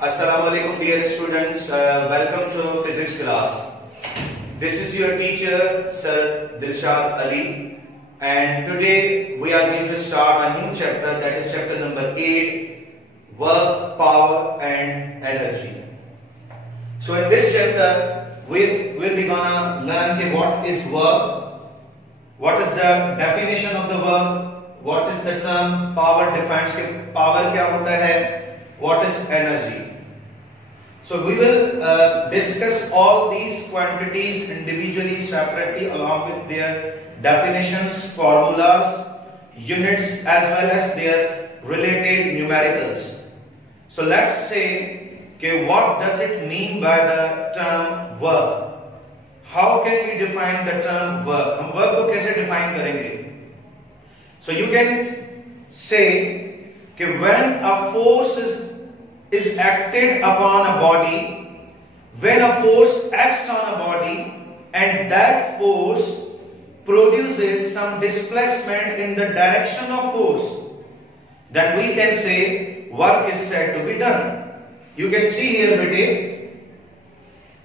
Assalamu alaikum dear students, welcome to physics class. This is your teacher Sir Dilshad Ali, and today we are going to start a new chapter, that is chapter number 8, work, power and energy. So in this chapter we will be gonna learn what is work, what is the definition of the work, what is the term power defines के power क्या होता है, what is energy. So we will discuss all these quantities individually, separately, along with their definitions, formulas, units, as well as their related numericals. So let's say, okay, what does it mean by the term work? How can we define the term work? हम work को कैसे define करेंगे? So you can say that when a force is acted upon a body, when a force acts on a body and that force produces some displacement in the direction of force, then we can say work is said to be done. You can see here, bete,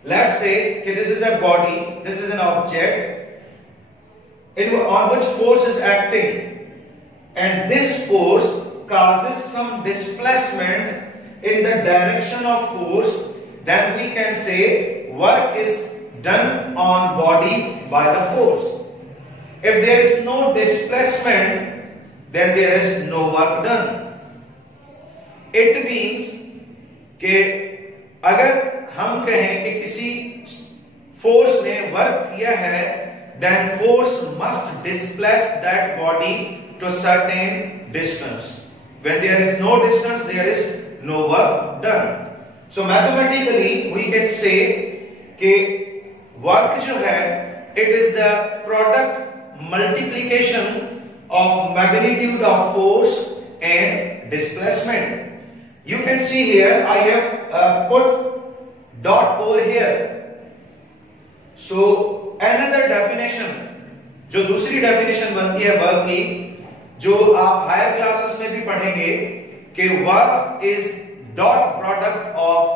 let's say that this is a body, this is an object on which force is acting, and this force causes some displacement in the direction of force, then we can say work is done on body by the force. If there is no displacement, then there is no work done. It means कि अगर हम कहें कि किसी force ने work किया है, then force must displace that body to a certain distance. When there is no distance, there is no work done. So mathematically we can say कि work जो है, it is the product multiplication of magnitude of force and displacement. You can see here I have put dot over here. So another definition, जो दूसरी definition बनती है work की, जो आप हायर क्लासेस में भी पढ़ेंगे, कि work is dot product of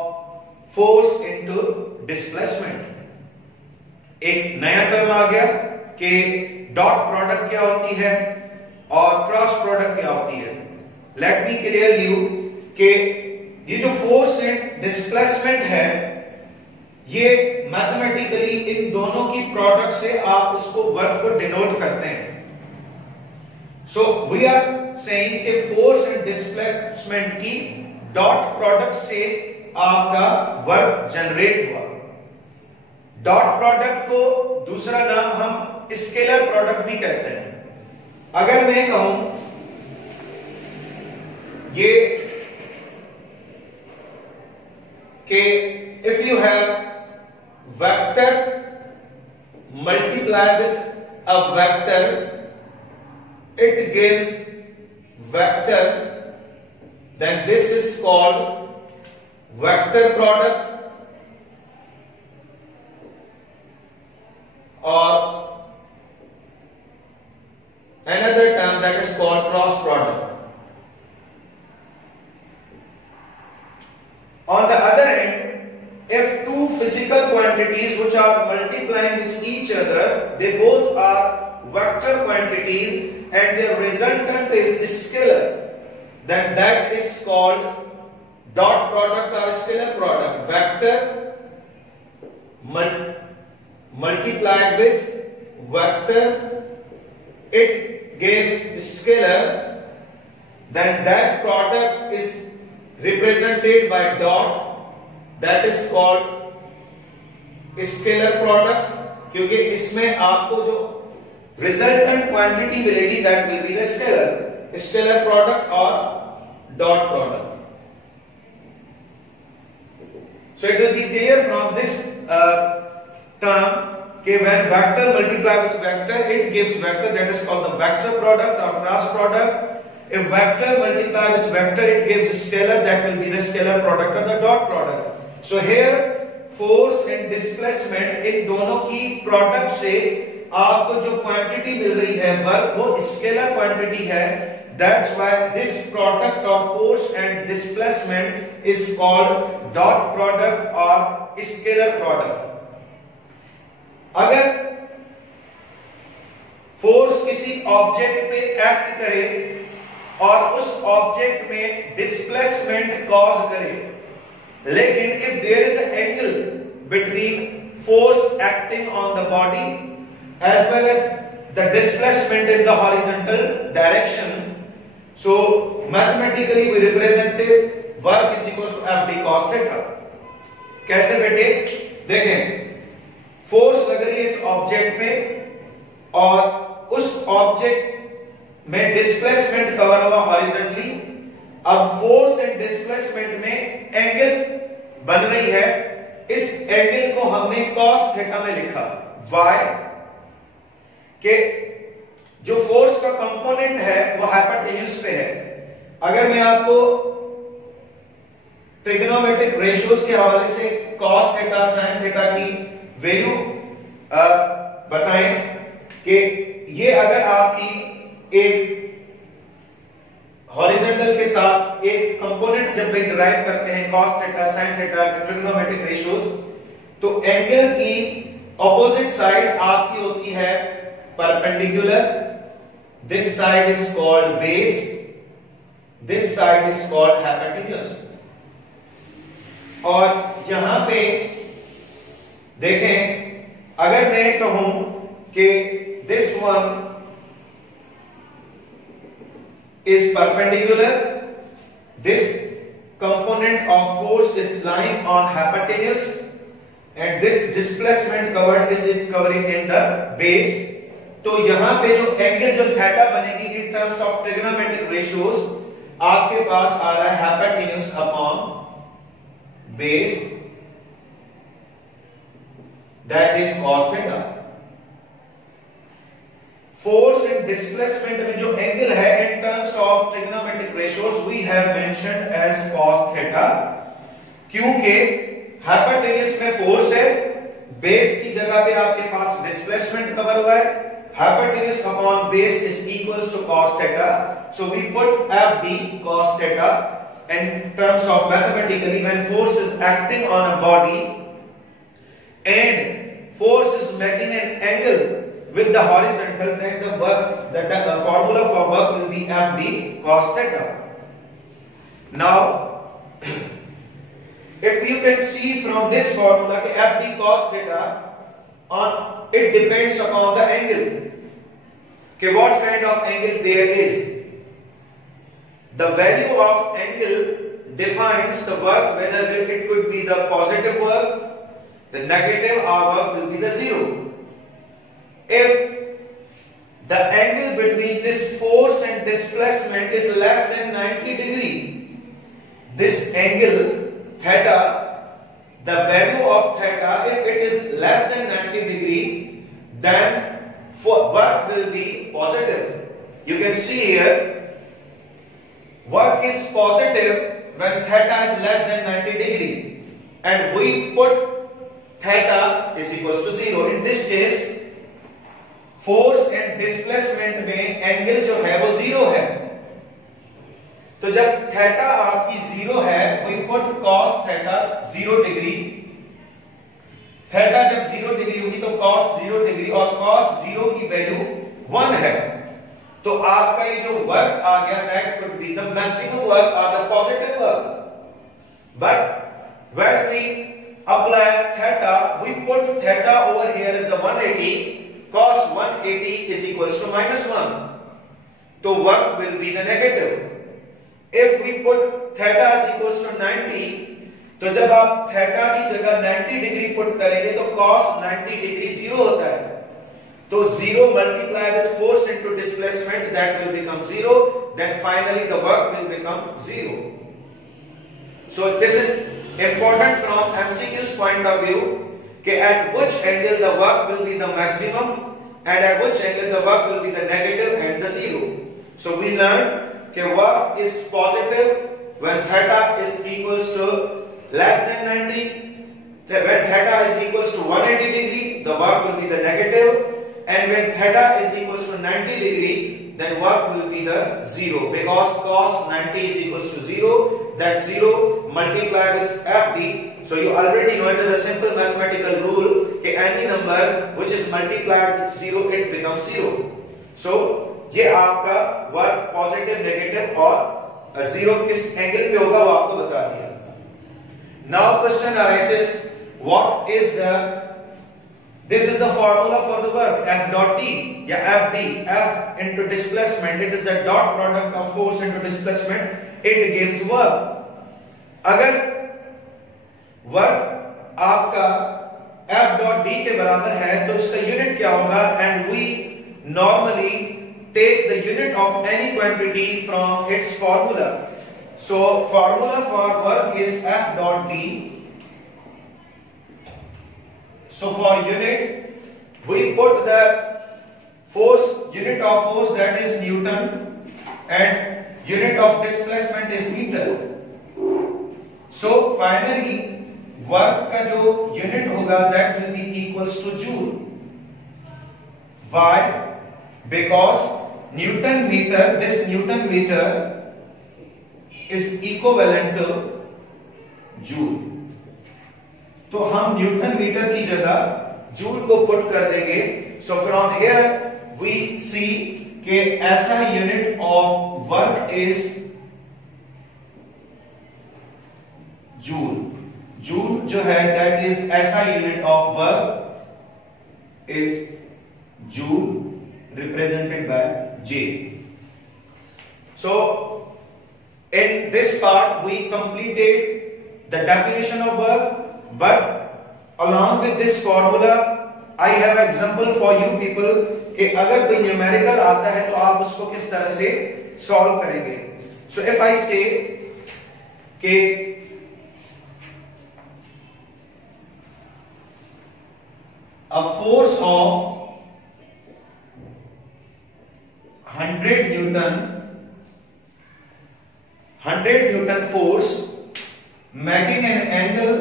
force into displacement. एक नया टर्म आ गया कि डॉट प्रोडक्ट क्या होती है और क्रॉस प्रोडक्ट क्या होती है. लेट मी क्लियर यू कि ये जो फोर्स एंड डिस्प्लेसमेंट है, ये मैथमेटिकली इन दोनों की प्रोडक्ट से आप इसको वर्क को डिनोट करते हैं. सो वी आर सेइंग कि फोर्स एंड डिस्प्लेसमेंट की डॉट प्रोडक्ट से आपका वर्क जनरेट हुआ. डॉट प्रोडक्ट को दूसरा नाम हम स्केलर प्रोडक्ट भी कहते हैं. अगर मैं कहूं ये कि if you have vector multiply with a vector, it gives vector, then this is called vector product, or another term that is called cross product. On the other end, if two physical quantities which are multiplying with each other, they both are vector quantities and their resultant is scalar, then that is called dot product or scalar product. Vector multiplied with vector, it gives scalar, then that product is represented by dot, that is called scalar product, क्योंकि इसमें आपको जो resultant quantity मिलेगी, that will be the scalar product or dot product. So it will be clear from this term कि when vector multiply with vector, it gives vector, that is called the vector product or cross product. If vector multiply with vector, it gives scalar, that will be the scalar product or the dot product. So here force and displacement, इन दोनों की product से आपको जो quantity मिल रही है work, वो scalar quantity है, That's why this product of force and displacement is called dot product or scalar product. अगर फोर्स किसी ऑब्जेक्ट पे एक्ट करे और उस ऑब्जेक्ट में डिस्प्लेसमेंट कॉज करे, लेकिन if there is an angle between force acting on the body as well as the displacement in the horizontal direction, so mathematically we represented work is equals to F D cos theta. कैसे बेटे? देखें, force लग रही है इस object पे और उस ऑब्जेक्ट में डिस्प्लेसमेंट कवर हुआ हॉरिजॉन्टली. अब फोर्स एंड डिस्प्लेसमेंट में एंगल बन रही है, इस एंगल को हमने cos थीटा में लिखा. Why? कि जो फोर्स का कंपोनेंट है वो हाइपोटेन्यूज पे है. अगर मैं आपको ट्रिग्नोमेट्रिक रेशियोज के हवाले से cos थीटा sin थीटा की वैल्यू बताएं कि ये अगर आपकी एक हॉरिजॉन्टल के साथ एक कंपोनेंट जब भी डिराइव करते हैं cos थीटा sin थीटा के ट्रिग्नोमेट्रिक रेशियोज, तो एंगल की ऑपोजिट साइड आपकी होती है perpendicular. This side is called base, this side is called hypotenuse. और यहां पे देखें, अगर मैं कहूं कि this one is perpendicular, this component of force is lying on hypotenuse and this displacement covered is covering in the base. तो यहां पे जो एंगल जो थीटा बनेगी in terms of trigonometric ratios, आपके पास आ रहा है hypotenuse upon base, that is cos theta. Force and displacement में जो एंगल है in terms of trigonometric ratios we have mentioned as cos theta, क्योंकि हाइपोटेन्यूज में फोर्स है, बेस की जगह पे आपके पास डिस्प्लेसमेंट कवर हुआ है. Hypotenuse upon base is equals to cos theta. So we put FD cos theta in terms of mathematically when force is acting on a body and force is making an angle with the horizontal, then the work, the formula for work will be FD cos theta. Now, if you can see from this formula that FD cos theta it depends upon the angle. Okay, what kind of angle there is? The value of angle defines the work, whether it could be the positive work, the negative work will be the zero. If the angle between this force and displacement is less than 90 degree, this angle theta, the value of theta, if it is less than 90 degree, then work will be positive. You can see here, work is positive when theta is less than 90 degree, and we put theta is equals to 0. In this case, force and displacement में angle जो है वो 0 है. तो जब theta आपकी 0 है, we put cos theta 0 degree. Theta जब 0 डिग्री होगी तो cos 0 डिग्री और cos 0 की वैल्यू 1 है. तो आपका ये जो वर्क आ गया that could be the maximum work or the positive work. But when we apply theta, we put theta over here is the 180. Cos 180 is equals to -1. So work will be the negative. If we put theta is equals to 90, तो जब आप theta की जगह 90 degree put करेंगे तो cos 90 degree 0 होता है. तो 0 multiply with force into displacement, that will become 0. Then finally the work will become 0. So this is important from MCQs point of view कि at which angle the work will be the maximum and at which angle the work will be the negative and the 0. So we learn कि work is positive when theta is equals to less than 90. When theta is equals to 180 degree, the work will be the negative, and when theta is equals to 90 degree, then work will be the 0 because cos 90 is equals to 0. That 0 multiply with FD. So you already know it is a simple mathematical rule that any number which is multiplied with 0 it becomes 0. So ये आपका work positive negative और 0 किस angle पे होगा वो आपको बता दिया. Now question arises, what is the this is the formula for the work F dot T या FD. F into displacement, it is the dot product of force into displacement, it gives work. अगर work आपका F dot D के बराबर है तो इसका unit क्या होगा? And we normally take the unit of any quantity from its formula. So formula for work is F dot D. So for unit we put the force, unit of force that is Newton and unit of displacement is meter. So finally work का जो unit होगा that will be equals to joule. Why? Because Newton meter, this Newton meter is equivalent to joule. तो हम Newton metre की जगह joule को put कर देंगे. सो फ्रॉम हियर वी सी के ऐसा unit of work is joule. Joule जो है दैट इज ऐसा unit of work is joule represented by J. So in this part we completed the definition of work, but along with this formula I have example for you people कि अगर कोई numerical आता है तो आप उसको किस तरह से सॉल्व करेंगे. So if I say कि a force of 100 Newton force making an angle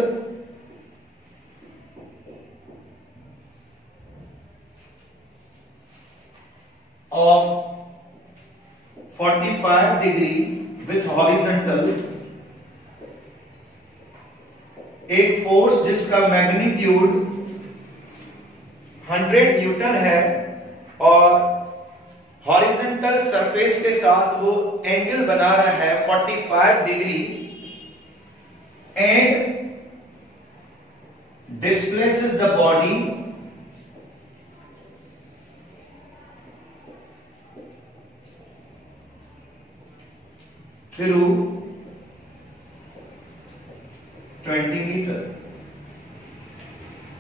of 45 degree with horizontal. एक फोर्स जिसका मैग्नीट्यूड 100 न्यूटन है और हॉरिजॉन्टल सरफेस के साथ वो एंगल बना रहा है 45 degree and displaces the body through 20 metre.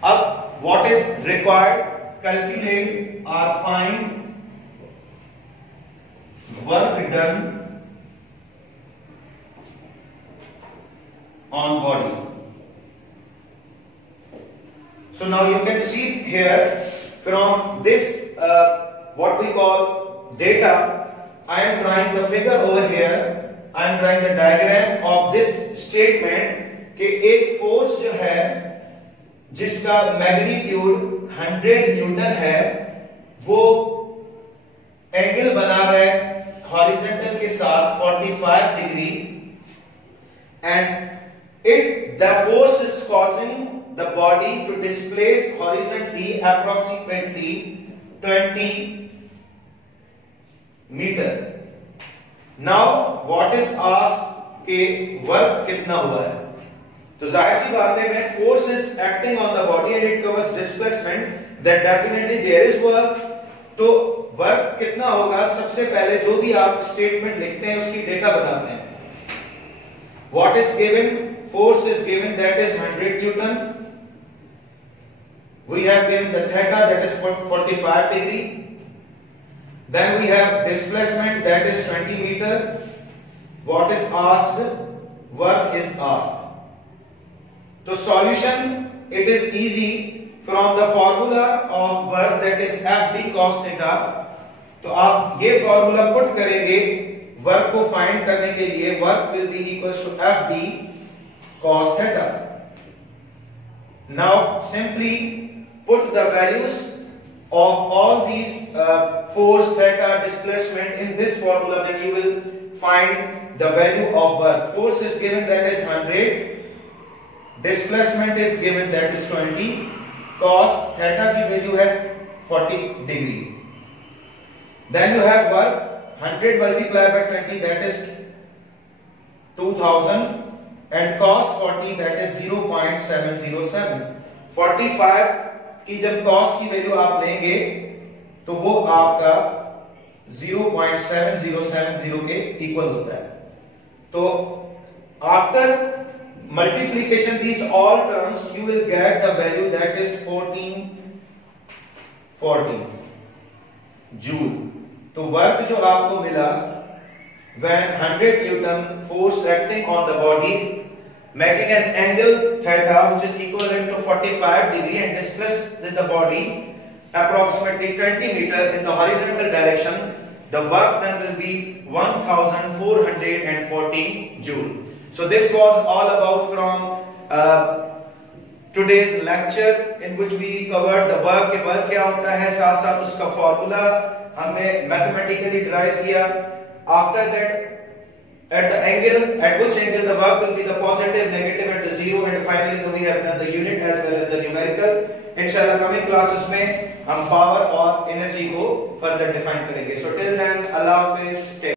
अब व्हाट इज रिक्वायर्ड? कैलकुलेट और find work done on body. So now you can see here from this what we call data, I am drawing the figure over here. I am drawing the diagram of this statement कि एक force जो है जिसका magnitude 100 Newton है वो angle बना रहा है हॉरिजॉन्टल के साथ 45 degree and the force is causing the body to displace horizontally approximately 20 meter. Now what is asked कि वर्क कितना हुआ है? तो जाहिर सी बात है when force is acting on the body and it covers displacement then definitely there is work. तो work कितना होगा? सबसे पहले जो भी आप स्टेटमेंट लिखते हैं उसकी डेटा बनाते हैं. What is given? Force is given that is 100 Newton. We have given the theta that is 45 degree. Then we have displacement that is 20 meter. What is asked? Work is asked. So solution, it is easy. From the formula of work that is FD cos theta, तो आप ये formula put करेंगे work को find करने के लिए. Work will be equals to FD cos theta. Now simply put the values of all these force, theta, displacement in this formula, then you will find the value of work. Force is given, that is 100. Displacement is given, that is 20. Cos theta की value है 40 degree. Then you have work 100 multiplied by 20, that is 2000, and cos 40, that is 0.707. 45 की जब cos की value आप लेंगे तो वो आपका 0.7070 के इक्वल होता है. तो after multiplication these all terms, you will get the value, that is 1440 joule. तो वर्क जो आपको मिला, when 100 Newton force acting on the body making an angle theta which is equivalent to 45 degree and displaced with the body approximately 20 meter in the horizontal direction, the work then will be 1440 joule. So this was all about from today's lecture, in which we covered the work के work क्या होता है, साथ साथ उसका formula हमने mathematically derive किया. After that, at the angle, at which angle the work will be the positive, negative and the zero, and finally we have done the unit as well as the numerical. इंशाल्लाह coming classes में हम power और energy को further define करेंगे. So till then, Allah Hafiz.